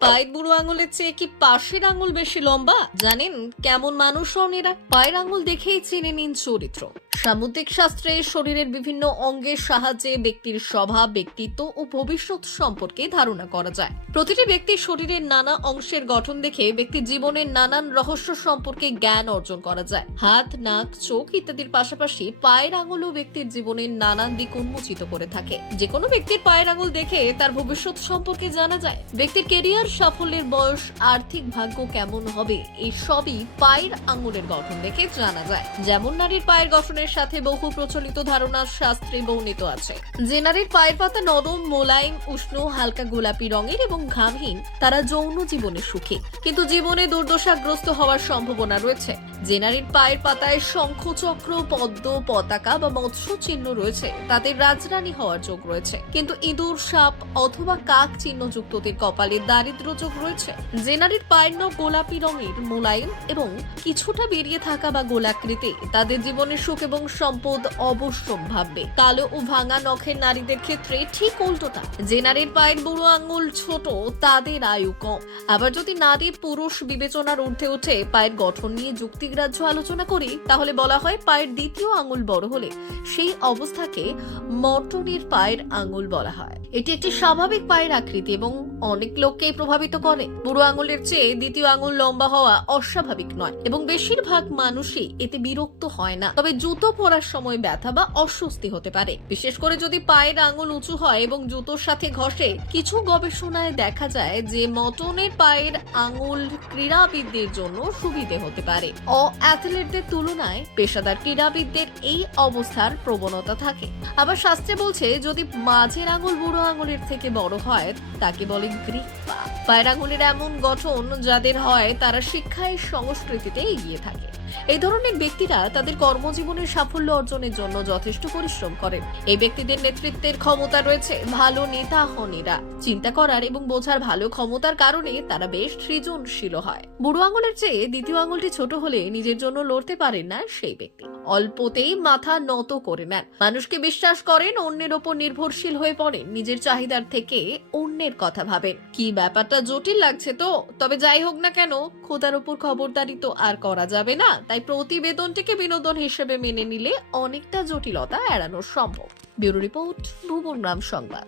পায়ের বুড়ো আঙুলের চেয়ে কি পাশের আঙুল বেশি লম্বা? জানেন, কেমন মানুষ হন এরা? পায়ের আঙুল দেখেই চিনে নিন চরিত্র। সামুদ্রিক শাস্ত্রে শরীরের বিভিন্ন অঙ্গের সাহায্যে ব্যক্তির স্বভাব, ব্যক্তিত্ব ও ভবিষ্যৎ সম্পর্কে ধারণা করা যায়। প্রতিটি ব্যক্তির শরীরের নানা অংশের গঠন দেখে ব্যক্তির জীবনের নানান রহস্য সম্পর্কে জ্ঞান অর্জন করা যায়। হাত, নাক, চোখ ইত্যাদির পাশাপাশি পায়ের আঙুলও ব্যক্তির জীবনের নানান দিক উন্মোচিত করে থাকে। যে কোনো ব্যক্তির পায়ের আঙুল দেখে তার ভবিষ্যৎ সম্পর্কে জানা যায়। ব্যক্তির কেরিয়ার সাফল্যের বয়স, আর্থিক ভাগ্য কেমন হবে, এই সবই পায়ের আঙুলের গঠন দেখে জানা যায়। যেমন নারীর পায়ের গঠনের সাথে বহু প্রচলিত ধারণা শাস্ত্রে বর্ণিত আছে। যে নারীর পায়ের পাতা নরম, মোলায়েম, উষ্ণ, হালকা গোলাপি রঙের এবং ঘামহীন। তারা যৌন জীবনে সুখী। কিন্তু জীবনে দুর্দশাগ্রস্ত হওয়ার সম্ভাবনা রয়েছে। যে নারীর পায়ের পাতায় শঙ্খ চক্র পদ্ম, পতাকা বা মৎস্য চিহ্ন রয়েছে। তাদের রাজরানী হওয়ার যোগ রয়েছে। কিন্তু ইঁদুর, সাপ অথবা কাক চিহ্ন যুক্তদের কপালে দারিদ্র যোগ রয়েছে। যে নারীর পায়ের নখ গোলাপি রঙের, মোলায়েম এবং কিছুটা বেরিয়ে থাকা বা গোলাকৃতি তাদের জীবনে সুখ এবং সম্পদ অবশ্যম্ভাব্য। কালো ও ভাঙা নখের নারীদের ক্ষেত্রে ঠিক উল্টোটা। যে নারীর পায়ের বুড়ো আঙুল ছোট, তাদের আয়ু কম। আবার যদি নারী পুরুষ বিবেচনার ঊর্ধ্বে উঠে পায়ের গঠন নিয়ে যুক্তিগ্রাহ্য আলোচনা করি, তাহলে বলা হয় পায়ের দ্বিতীয় আঙুল বড় হলে সেই অবস্থাকে মটনের পায়ের আঙুল বলা হয়। এটি একটি স্বাভাবিক পায়ের আকৃতি এবং অনেক লোককেই প্রভাবিত করে। বুড়ো আঙুলের চেয়ে দ্বিতীয় আঙুল লম্বা হওয়া অস্বাভাবিক নয় এবং বেশিরভাগ মানুষই এতে বিরক্ত হয় না। তবে জুতো পরার সময় ব্যথা বা অস্বস্তি হতে পারে। বিশেষ করে যদি পায়ের আঙুল উঁচু হয় এবং জুতোর সাথে ঘষে, কিছু গবেষণায় দেখা যায় যে মটনের পায়ের আঙুল ক্রীড়াবিদদের জন্য সুবিধে হতে পারে। অ অ্যাথলেটদের তুলনায় পেশাদার ক্রীড়াবিদদের এই অবস্থার প্রবণতা থাকে। আবার শাস্ত্রে বলছে, যদি মাঝের আঙুল বুড়ো আঙুলের থেকে বড় হয়, তাকে বলে গ্রিক পা। পায়ের আঙুলের এমন গঠন যাদের হয়, তারা শিক্ষায় সংস্কৃতিতে এগিয়ে থাকে। এই ধরনের ব্যক্তিরা তাদের কর্মজীবনের সাফল্য অর্জনের জন্য যথেষ্ট পরিশ্রম করেন। এই ব্যক্তিদের নেতৃত্বের ক্ষমতা রয়েছে ভালো নেতা হন এরা চিন্তা করার এবং বোঝার ভালো ক্ষমতার কারণে তারা বেশ সৃজনশীল হয়। বুড়ো আঙুলের চেয়ে দ্বিতীয় আঙুলটি ছোট হলে নিজের জন্য লড়তে পারেন না সেই ব্যক্তি। অল্পতেই মাথা নত করে নেন। মানুষকে বিশ্বাস করেন, অন্যের ওপর নির্ভরশীল হয়ে পড়েন। নিজের চাহিদার থেকে অন্যের কথা ভাবেন। কি ব্যাপারটা জটিল লাগছে তো? তবে যাই হোক না কেন, খোদার ওপর খবরদারি তো আর করা যাবে না। তাই প্রতিবেদনটিকে বিনোদন হিসেবে মেনে নিলে অনেকটা জটিলতা এড়ানো সম্ভব। ব্যুরো রিপোর্ট ভুবন রাম সংবাদ।